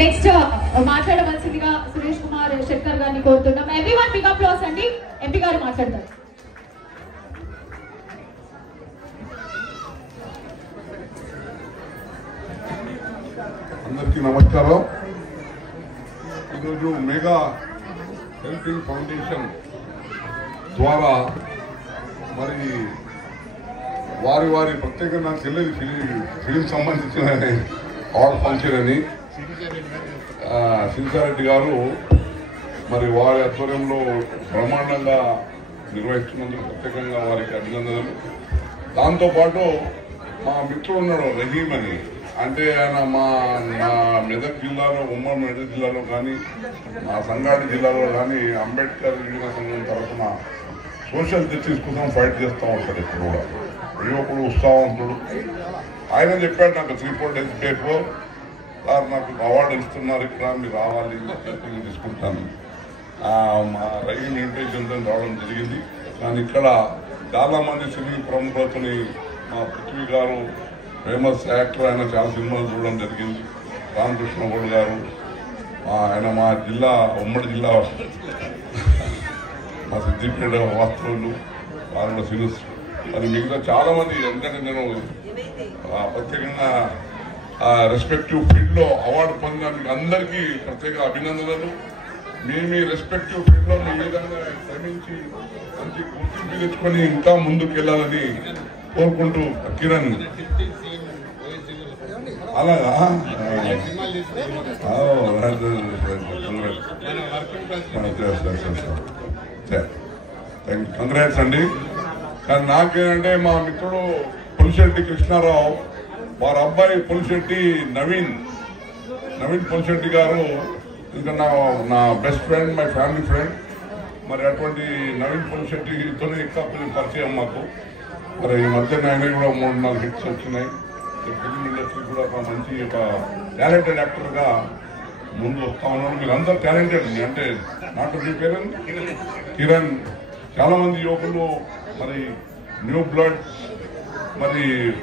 Next మాట్లాడవలసిందిగా సురేష్ కుమార్ శెట్కర్ గారిని కోరుతున్నాం. ఎవ్రీవన్ బిగ్ అప్లాస్ అండి. ఎంపీ గారు మాట్లాడతారు. అందరికీ నమస్కారం. ఈరోజు మెగా హెల్పింగ్ ఫౌండేషన్ ద్వారా మరి వారి ప్రత్యేకంగా నాకు తెలియదు ఫిలిం సంబంధించిన అవార్డు ఫంక్షన్ అని సింసారెడ్డి గారు మరి వారి ఆధ్వర్యంలో బ్రహ్మాండంగా నిర్వహిస్తున్నందుకు ప్రత్యేకంగా వారికి అభినందనలు. దాంతోపాటు మా మిత్రుడు ఉన్నాడు రహీం అని, అంటే ఆయన నా మెదక్ జిల్లాలో ఉమ్మడి మెదక్ జిల్లాలో కానీ మా సంగారెడ్డి జిల్లాలో కానీ అంబేద్కర్ యువజన సంఘం తరఫున సోషల్ జస్టిస్ కోసం ఫైట్ చేస్తూ ఉంటాడు. ఇప్పుడు కూడా యువకుడు ఉత్సాహవంతుడు. ఆయన చెప్పాడు నాకు 3-4 days బిఫోర్, సార్ నాకు అవార్డు ఇస్తున్నారు ఇక్కడ, మీరు రావాలి తీసుకుంటాను. మా రైలు ఇంటెన్షన్తో రావడం జరిగింది. కానీ ఇక్కడ చాలామంది సినీ ప్రముఖులతోని మా పృథ్వీ గారు ఫేమస్ యాక్టర్, ఆయన చాలా సినిమాలు చూడడం జరిగింది. రామకృష్ణ గౌడ్ గారు ఆయన మా జిల్లా ఉమ్మడి జిల్లా మా సిద్దిపేట వాస్తవులు వాళ్ళ సిరీస్ మరి మిగతా చాలామంది. ఎందుకంటే నేను ప్రత్యేకంగా రెస్పెక్టివ్ ఫీల్డ్లో అవార్డు పొందిన మీకు అందరికీ ప్రత్యేక అభినందనలు. మీ రెస్పెక్టివ్ ఫీల్డ్లో మీ విధంగా శ్రమించి మంచి గుర్తింపు తెచ్చుకొని ఇంకా ముందుకు వెళ్ళాలని కోరుకుంటూ కిరణ్ అలాగా కంగ్రాట్స్ అండి. కానీ నాకేంటంటే మా మిత్రుడు పులిశెట్టి కృష్ణారావు, వారి అబ్బాయి పులిశెట్టి నవీన్ పులిశెట్టి గారు ఇంకా నా best friend, my family friend. మరి అటువంటి నవీన్ పులిశెట్టితోనే ఇంకా పరిచయం మాకు. మరి ఈ మధ్య ఆయన కూడా 3-4 హిట్స్ వచ్చినాయి. ఫిల్మ్ ఇండస్ట్రీ కూడా ఒక మంచి ఒక టాలెంటెడ్ యాక్టర్గా ముందు వస్తా ఉన్నాడు. మీరు అందరూ టాలెంటెడ్. అంటే నాటు మీ పేరు కిరణ్. చాలామంది యువకులు మరి న్యూ బ్లడ్ మరి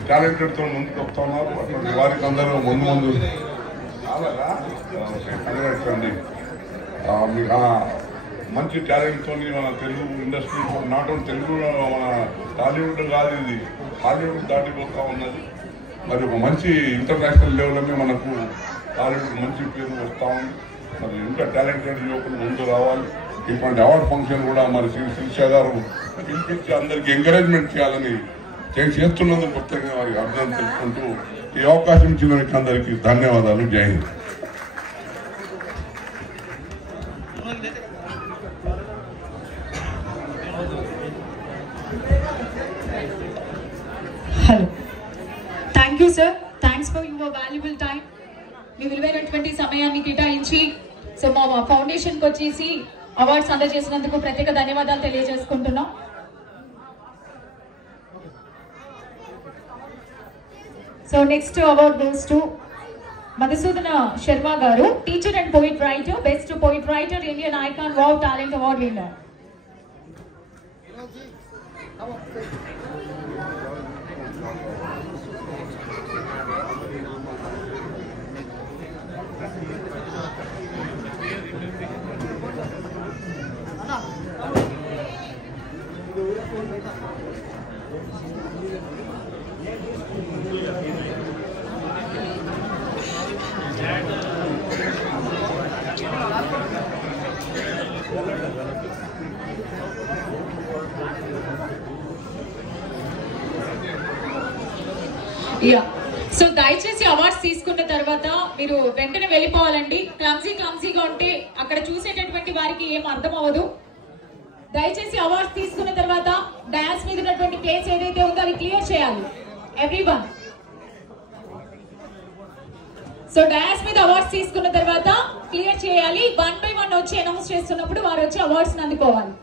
టాలెంటెడ్తో ముందుకు వస్తూ ఉన్నారు. అటువంటి వారికి అందరూ ముందు అలాగా కంగ్రాట్స్ అండి. మీకు మంచి టాలెంట్తో మన Telugu industry, not only Telugu, మన టాలీవుడ్ కాదు, ఇది హాలీవుడ్ దాటిపోతూ ఉన్నది. మరి ఒక మంచి ఇంటర్నేషనల్ లెవెల్లోనే మనకు టాలీవుడ్ మంచి పేరు వస్తూ ఉంది. మరి ఇంకా టాలెంటెడ్ యువకులు ముందు రావాలి. ఇటువంటి అవార్డు ఫంక్షన్ కూడా మరి శిరీష గారు పిలిపించి అందరికీ ఎంకరేజ్మెంట్ చేయాలని చేస్తున్నందుకు ప్రత్యేకంగా వారికి అర్థం తెలుసుకుంటూ ఈ అవకాశం ఇచ్చిన మీకు అందరికీ ధన్యవాదాలు. జై Hind. Hello, thank you sir. Thanks for your valuable time. మీ విలువైనటువంటి సమయాన్ని కేటాయించి సో మా ఫౌండేషన్కి వచ్చేసి అవార్డ్స్ అందజేసినందుకు ప్రత్యేక ధన్యవాదాలు తెలియజేసుకుంటున్నాం. So next award goes to Madhusudana Sharma గారు, teacher and poet writer, best poet writer, Indian icon wow talent award winner. So దయచేసి అవార్డ్స్ తీసుకున్న తర్వాత మీరు వెంటనే వెళ్ళిపోవాలండి. క్లమ్సీగా ఉంటే అక్కడ చూసేటటువంటి వారికి ఏం అర్థం అవ్వదు. దయచేసి అవార్డ్స్ తీసుకున్న తర్వాత డాన్స్ మీద ఉన్నటువంటి ప్లేస్ ఏదైతే ఉందో అది క్లియర్ చేయాలి ఎవ్రీవన్. సో డాన్స్ మీద అవార్డ్స్ తీసుకున్న తర్వాత క్లియర్ చేయాలి. 1 by 1 వచ్చి అనౌన్స్ చేస్తున్నప్పుడు వారు వచ్చి అవార్డ్స్ అందుకోవాలి.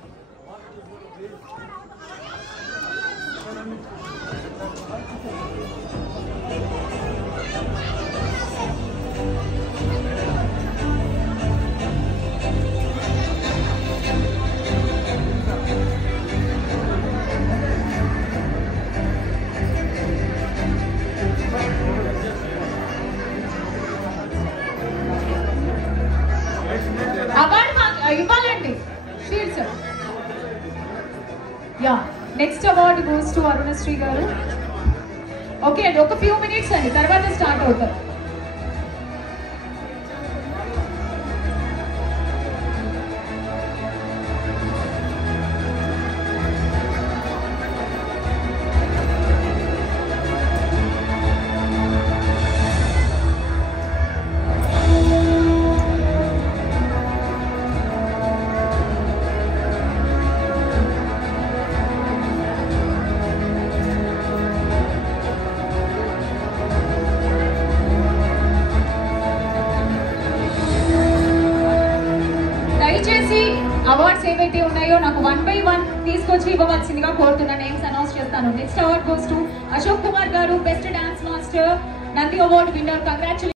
Next award goes to Arunasri గారు. ఓకే అండి, ఒక ఫ్యూ మినిట్స్ అండి, తర్వాత స్టార్ట్ అవుతారు. దయచేసి అవార్డ్స్ ఏవైతే ఉన్నాయో నాకు 1 by 1 తీసుకొచ్చి ఇవ్వవలసిందిగా కోరుతున్నా. నేమ్స్ అనౌన్స్ చేస్తాను. Next award goes to Ashok Kumar గారు, best dance master, Nandi award winner. Congratulation.